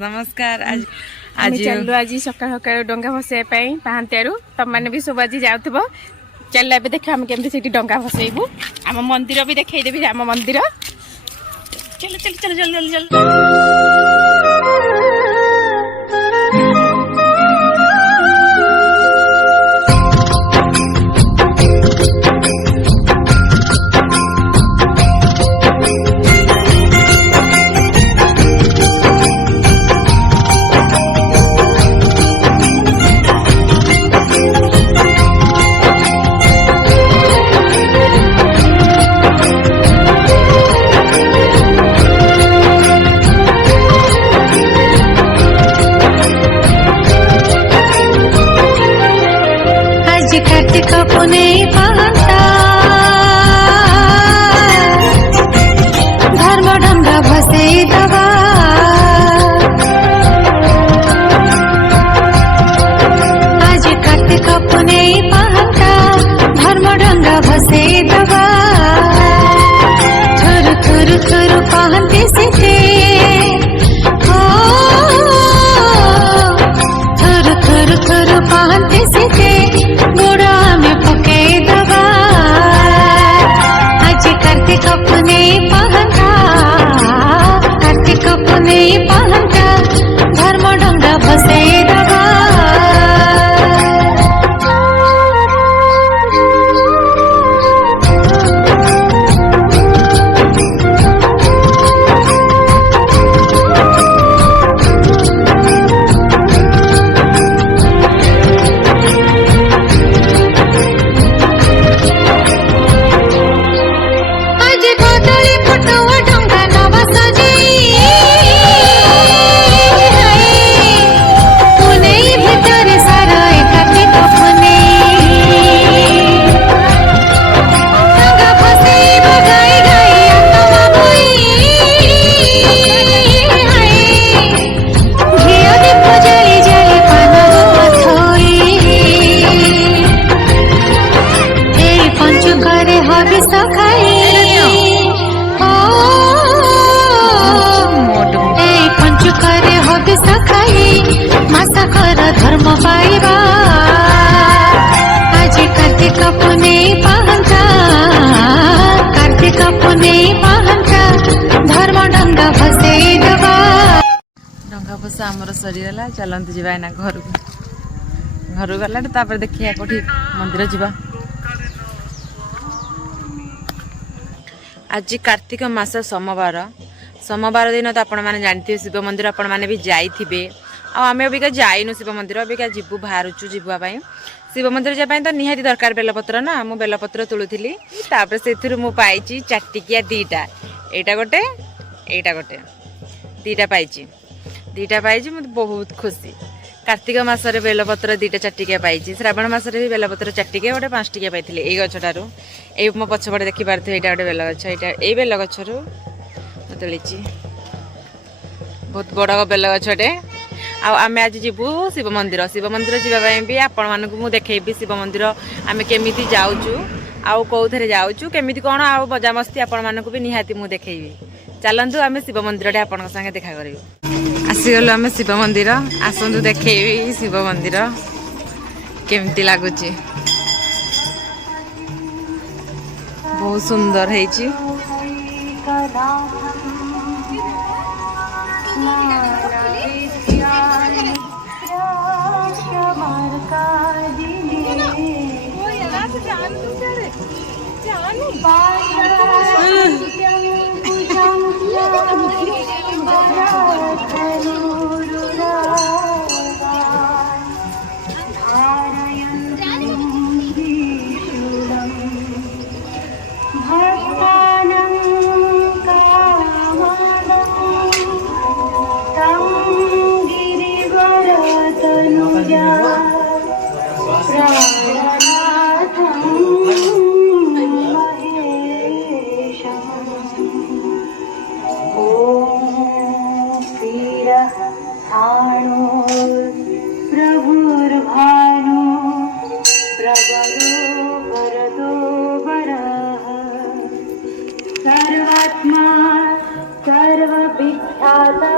नमस्कार। आज आज चलु आज सकाळ सकाळ डंगा भसाइया पई पाहांतियारू तम माने भी सब आज जाउथबो। चल एबे देख हम केमती सेठी डंगा भसाइबू। हम मंदिर भी देखै देबी राम मंदिर। चल चल चल चल चल चल आमर सरीगला चलते जावा ना घर घर गला देखिए कौटी मंदिर जावा। आज कार्तिक मास सोमवार सोमवार दिन तो आपण मैंने जानते शिव मंदिर आपण मैंने भी जाइए आम अबिका जाइनु शिव मंदिर अबिका जीवु बाहरुचु जीवाई शिव मंदिर जापाई तो निहाती दरकार बेलपत्र ना मु बेलपत्र तुलुली से मु पाई चाटिकिया दीटा एटा गोटे दीटा पाई दीटा पाई मुझे बहुत खुशी। कार्तिक मासरे बेलपत्र दीटा चाटिकिया पाई श्रावण मासरे भी बेलपत्र चाटिकिया गोटे 5 टिकिया पाई यही गछटारू ये मो पछपटे देखी पारे ये गोटे बेल गछ ये बेल गछरू तुली बहुत बड़ बेल गछटे आम आज जीवु शिव मंदिर जावाई भी आपण मानक मु देखैबी शिव मंदिर आम केमी जाऊँ आउ कौथे जाऊँ केमी कौन आउ मजामस्ती आपण मानक भी निहाती मु देखैबी। चलतु आम शिव मंदिर आपण संगे देखा करूँ आसीगलु आम शिव मंदिर आसतु देखैबी शिव मंदिर केमती लगुच बहुत सुंदर है। सर्वात्मा सर्वविख्याता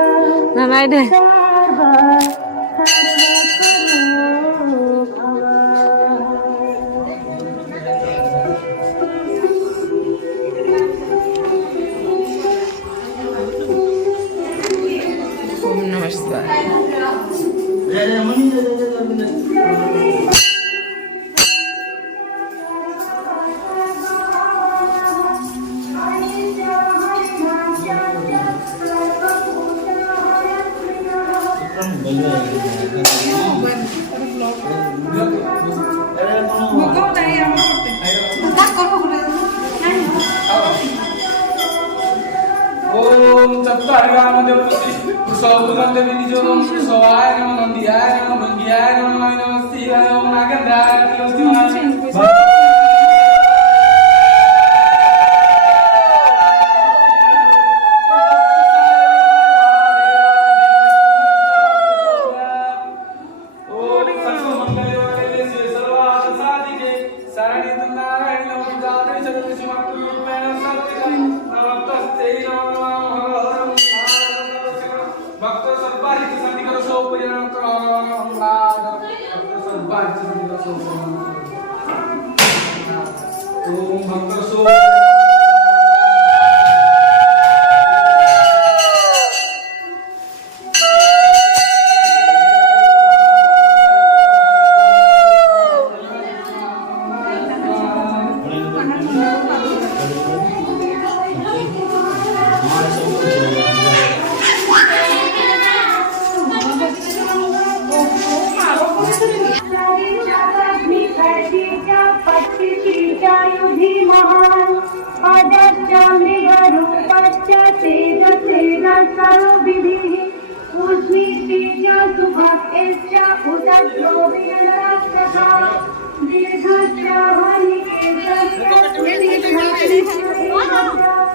ओम चत्वारगामदेवति सौगुणदेवी निजोम सवाय नमः नंदियाय नमः मंगियाय नमः नमः शिवाय नमः नागेंद्राय नमः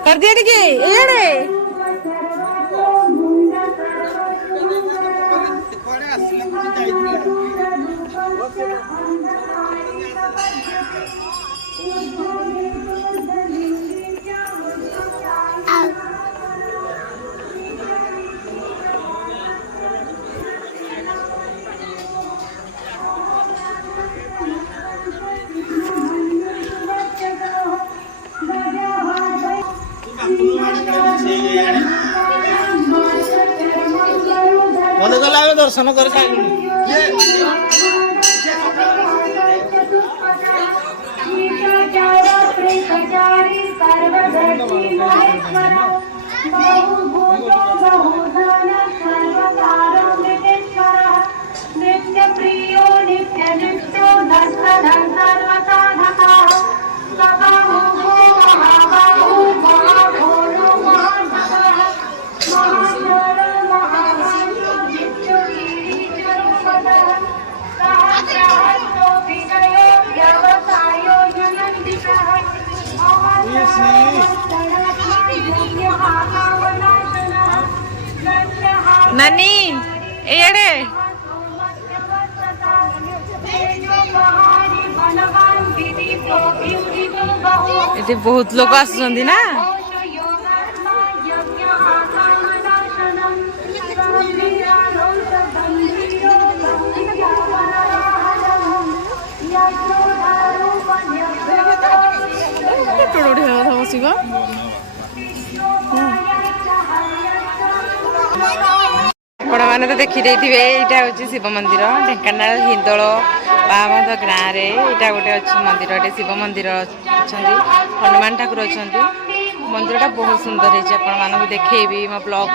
कर दिया टिके एड़े ଭଲ କଲେ ଆମେ ଦର୍ଶନ କରି ସାରିଲୁଣି। नानी एड़े ये बहुत लोग आसुचंदी ना आपण मैंने तो देखी यहाँ हूँ शिव मंदिर ढेंकानाल हिंदोल बामध गाँव में यहाँ गोटे अच्छी मंदिर शिव मंदिर अच्छा हनुमान ठाकुर अच्छा मंदिर बहुत सुंदर है देखी मो ब्लॉग